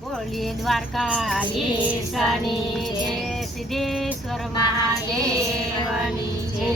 બોલીએ દ્વારકાધીશની જય, સિદ્ધેશ્વર મહાદેવની જય.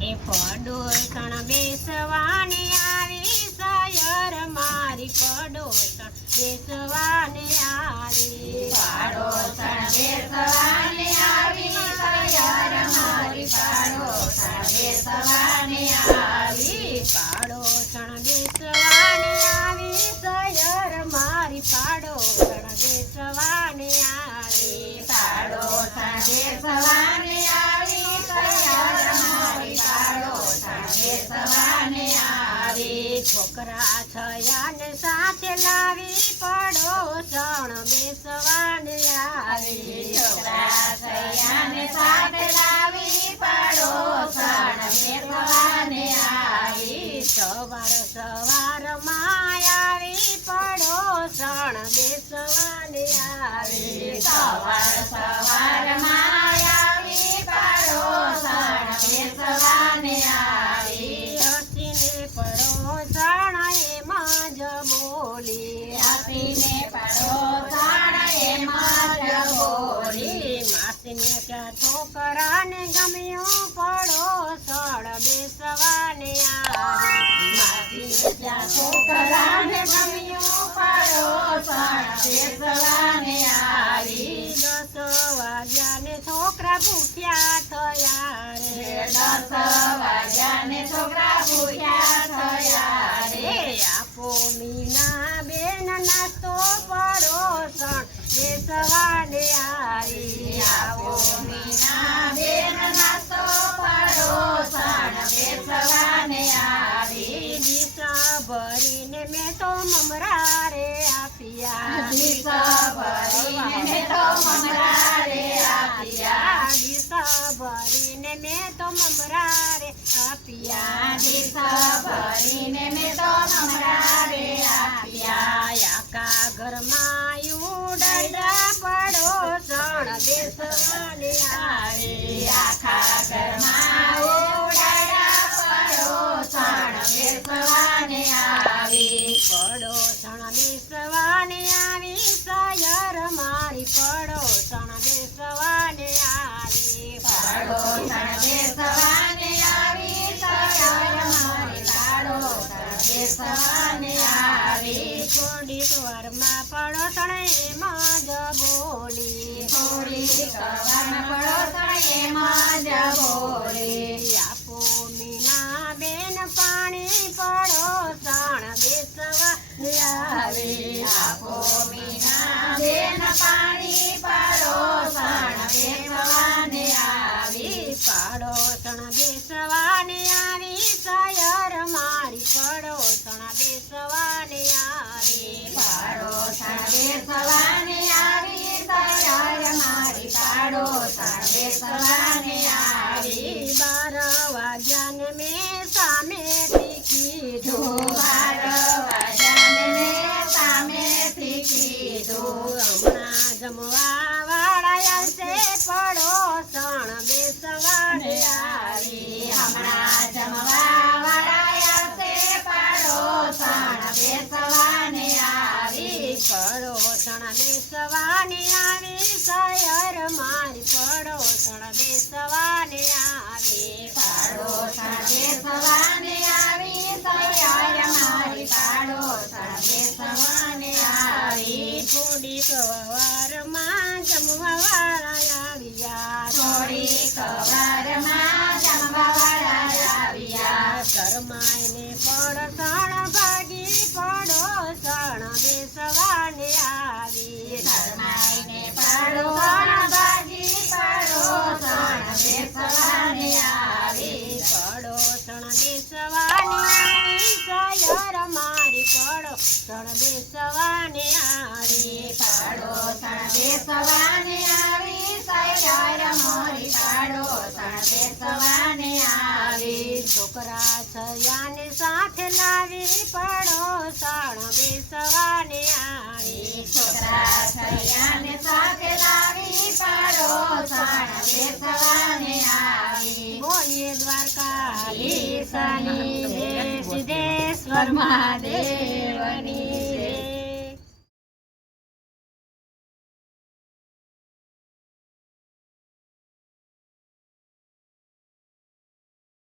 એ પડોસણ બેસવાને આવી સયર મારી, પડોસણ બેસવાને આવી, પાડોસણ બેસવાને આવી સયર મારી, પાડોસણ બેસવાને આવી, પાડોસણ બેસવાને આવી સયર મારી, પાડોસણ બેસવાને આવી, પાડોસણ બેસવાને આવી સયર મારી, પાડોસણ બેસવાને આવી, છોકરા છયાને સાથે લાવી, પડોસણ બેસવાને આવી, છોકરા થયાને સાથે લાવી, પાડોસણ બેસવાને આવી, સવાર સવારમાં આવી, પડોસણ બેસવાને આવી, સવાર સવારમાં આવી, પાડોસણ બેસવાને આવી, હસીને પડોસણ એમાં જ બોલી, હસીને પડોસણ એમાં જ બોલી, માસીને ત્યાં છોકરાને ગમ્યું, પડોસણ બેસવાને આવી, માસીને ત્યાં છોકરાને ગમ્યું, પડોસણ બેસવાને આવી, 10 વાગ્યાને છોકરા ભૂખ્યા થયા રે, 10 વાગ્યાને છોકરા ભૂખ્યા થયા રે, આપો મીના બેન નાસ્તો, પડોસણ બેસવાને આવી, આપો મીના બેન નાસ્તો, પડોસણ બેસવાને આવી, દિશા ભરીને મેં તો મમરા રે આપ્યા, દિશા ભરીને મેં તો મમરા રે આપ્યા, દિશા ભરીને મેં તો મમરા રે આપ્યા, દિશા ભરીને મેં તો મમરા રે આપ્યા, આખા ઘરમાં ઉડાડ્યા, પડોસણ બેસવાને આવી, આખા ઘરમાં ઉડાડ્યા, પડોસણ બેસવાને આવી, પડોસણ બેસવાને આવી, સયર મારી, પડોસણ બેસવાને આવી, પડોસણ બેસવાને આવી, સયર મારી, પડોસણ બેસવાને આવી, થોડીક વારમાં પડોસણ એમાં જ બોલી, થોડીક વારમાં પડોસણ એમાં જ બોલી, આપો મીના બેન પાણી, પડોસણ બેસવાને આવી, આપો મીના બેન પાણી, પડોસણ બેસવાને આવી, પડોસણ બેસવાને આવી, સયર મારી, પડોસણ બેસવાને આવી, પડોસણ બેસવાને આવી, સયર મારી, પડોસણ બેસવાને આવી, 12 વાગ્યાને મેં સામેથી કીધું, 12 વાગ્યાને મેં સામેથી કીધું, હમણાં જમવા વાળા આવશે, પડોસણ બેસવાને આવી, હમણાં જમવા વાળા આવશે, પડોસણ બેસવાને આવી, પડોસણ બેસવાને આવી, સયર મારી, પડોસણ બેસવાને આવી, પડોસણ બેસવાને આવી, સયર મારી, પડોસણ બેસવાને આવી, થોડીક વારમાં જમવા વાળા આવ્યા, થોડીક વારમાં જમવા વાળા આવ્યા, શરમાઈને પડોસણ ભાગી, પડોસણ બેસવાને આવી, શરમાઈને પડોસણ ભાગી, પડોસણ બેસવાને આવી, પડોસણ બેસવાને આવી, સયર મારી, પડોસણ બેસવાને આવી, પડોસણ બેસવાને આવી, સયર મારી, પડોસણ બેસવાને આવી, છોકરા છયાને સાથે લાવી, પડોસણ બેસવાને આવી, છોકરા થયાને સાથે લાવી, પડોસણ બેસવાને આવી, બોલીએ દ્વારકાધીશની જય, સિદ્ધેશ્વર મહાદેવની